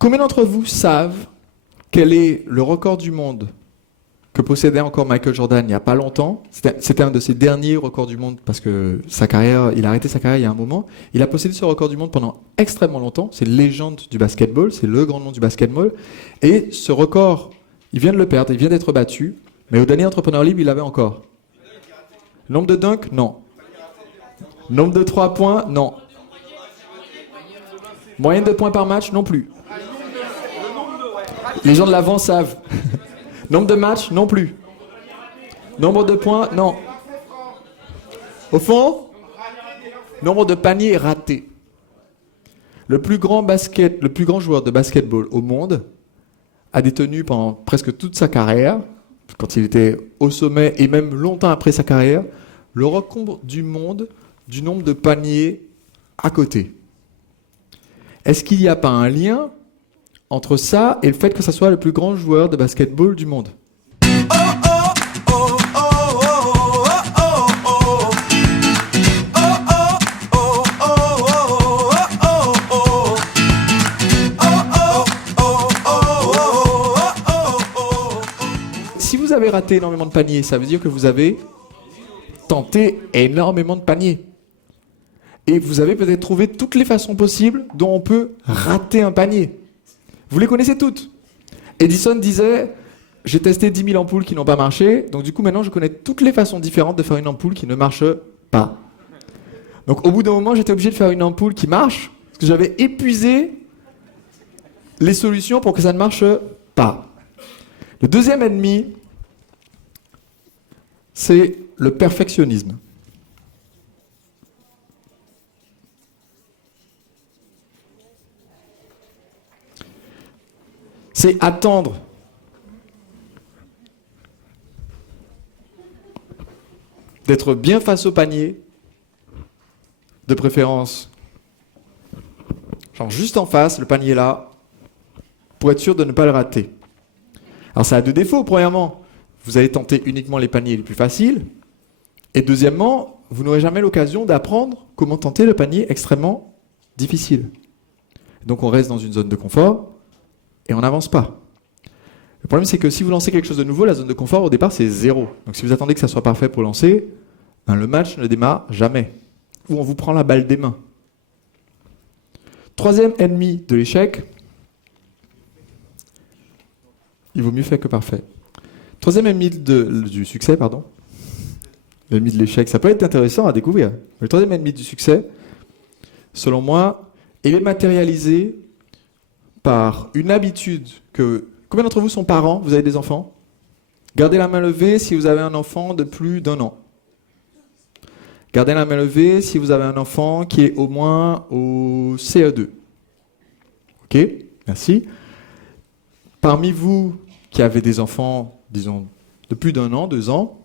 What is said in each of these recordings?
Combien d'entre vous savent quel est le record du monde que possédait encore Michael Jordan il n'y a pas longtemps? C'était un de ses derniers records du monde parce que sa carrière, il a arrêté sa carrière il y a un moment. Il a possédé ce record du monde pendant extrêmement longtemps. C'est une légende du basketball, c'est le grand nom du basketball. Et ce record, il vient de le perdre, il vient d'être battu. Mais au dernier Entrepreneur Libre, il l'avait encore. Nombre de dunks? Non. Nombre de 3 points? Non. Moyenne de points par match? Non plus. Les gens de l'avant savent. Nombre de matchs? Non plus. Nombre de points? Non. Au fond, nombre de paniers ratés. Le plus grand joueur de basketball au monde a détenu pendant presque toute sa carrière, quand il était au sommet et même longtemps après sa carrière, le record du monde du nombre de paniers à côté. Est-ce qu'il n'y a pas un lien entre ça et le fait que ça soit le plus grand joueur de basketball du monde? Si vous avez raté énormément de paniers, ça veut dire que vous avez tenté énormément de paniers. Et vous avez peut-être trouvé toutes les façons possibles dont on peut rater un panier. Vous les connaissez toutes. Edison disait, j'ai testé 10 000 ampoules qui n'ont pas marché, donc du coup maintenant je connais toutes les façons différentes de faire une ampoule qui ne marche pas. Donc au bout d'un moment j'étais obligé de faire une ampoule qui marche, parce que j'avais épuisé les solutions pour que ça ne marche pas. Le deuxième ennemi, c'est le perfectionnisme. C'est attendre d'être bien face au panier, de préférence, genre juste en face, le panier là, pour être sûr de ne pas le rater. Alors ça a deux défauts. Premièrement, vous allez tenter uniquement les paniers les plus faciles. Et deuxièmement, vous n'aurez jamais l'occasion d'apprendre comment tenter le panier extrêmement difficile. Donc on reste dans une zone de confort. Et on n'avance pas. Le problème, c'est que si vous lancez quelque chose de nouveau, la zone de confort, au départ, c'est 0. Donc si vous attendez que ça soit parfait pour lancer, ben, le match ne démarre jamais. Ou on vous prend la balle des mains. Troisième ennemi de l'échec, il vaut mieux fait que parfait. Troisième ennemi du succès, pardon. L'ennemi de l'échec, ça peut être intéressant à découvrir. Le troisième ennemi du succès, selon moi, il est matérialisé par une habitude que... Combien d'entre vous sont parents? Vous avez des enfants? Gardez la main levée si vous avez un enfant de plus d'1 an. Gardez la main levée si vous avez un enfant qui est au moins au CE2. Ok, merci. Parmi vous qui avez des enfants, disons, de plus d'1 an, 2 ans,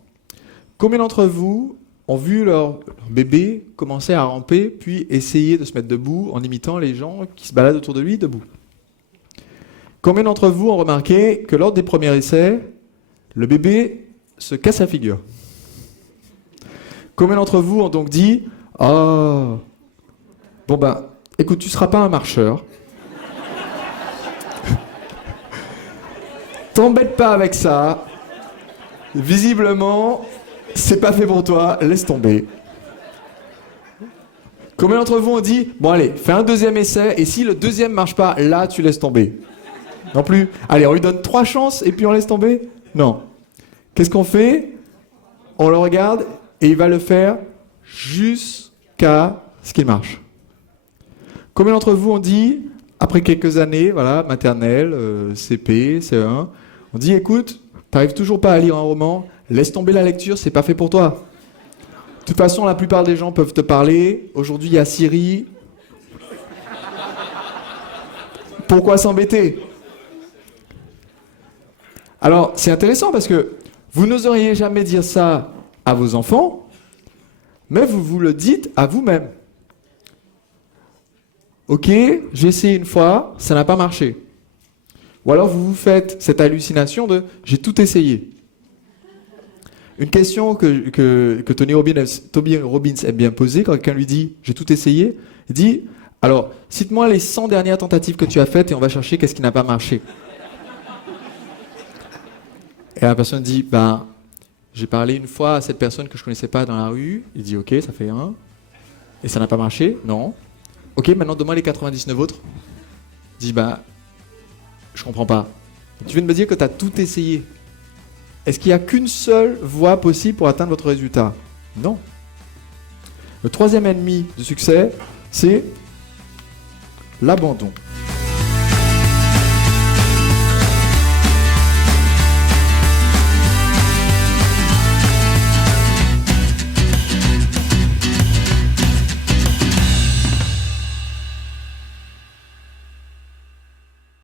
combien d'entre vous ont vu leur bébé commencer à ramper, puis essayer de se mettre debout en imitant les gens qui se baladent autour de lui debout? Combien d'entre vous ont remarqué que lors des premiers essais, le bébé se casse la figure? Combien d'entre vous ont donc dit « Oh, bon ben, écoute, tu ne seras pas un marcheur. T'embête pas avec ça. Visiblement, c'est pas fait pour toi, laisse tomber. » Combien d'entre vous ont dit « Bon allez, fais un deuxième essai, et si le deuxième marche pas, là, tu laisses tomber. » Non plus. Allez, on lui donne 3 chances et puis on laisse tomber? Non. Qu'est-ce qu'on fait? On le regarde et il va le faire jusqu'à ce qu'il marche. Combien d'entre vous ont dit, après quelques années, voilà, maternelle, CP, CE1, on dit, écoute, t'arrives toujours pas à lire un roman, laisse tomber la lecture, c'est pas fait pour toi. De toute façon, la plupart des gens peuvent te parler. Aujourd'hui, il y a Siri. Pourquoi s'embêter? Alors, c'est intéressant parce que vous n'oseriez jamais dire ça à vos enfants, mais vous vous le dites à vous-même. Ok, j'ai essayé une fois, ça n'a pas marché. Ou alors vous vous faites cette hallucination de « j'ai tout essayé ». Une question que Tony Robbins aime bien poser quand quelqu'un lui dit « j'ai tout essayé », il dit Alors, cite-moi les 100 dernières tentatives que tu as faites et on va chercher qu'est-ce qui n'a pas marché. Et la personne dit, ben, j'ai parlé une fois à cette personne que je connaissais pas dans la rue. Il dit, ok, ça fait 1. Et ça n'a pas marché? Non. Ok, maintenant donne-moi les 99 autres. Il dit, bah, je comprends pas. Tu viens de me dire que tu as tout essayé. Est-ce qu'il n'y a qu'une seule voie possible pour atteindre votre résultat? Non. Le troisième ennemi du succès, c'est l'abandon.